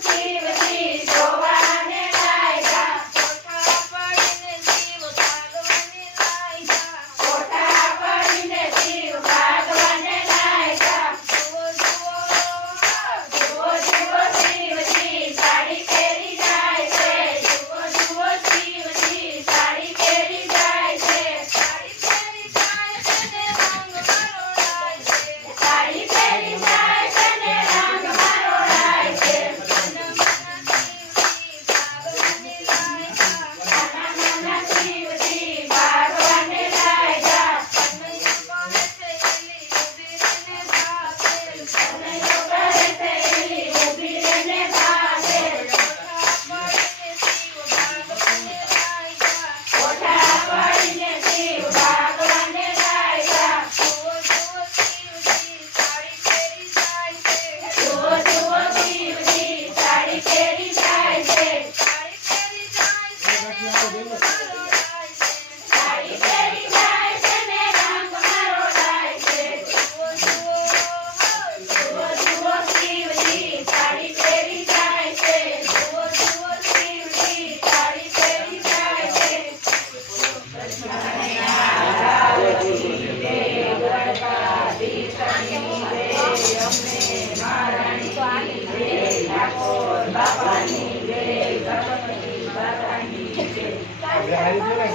ಸೇವೆ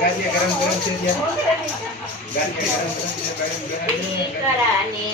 ગાજિયા ગરમ ગરમ છે ત્યાં ગાજિયા ગરમ ગરમ છે ગરમ ગરમ કરાને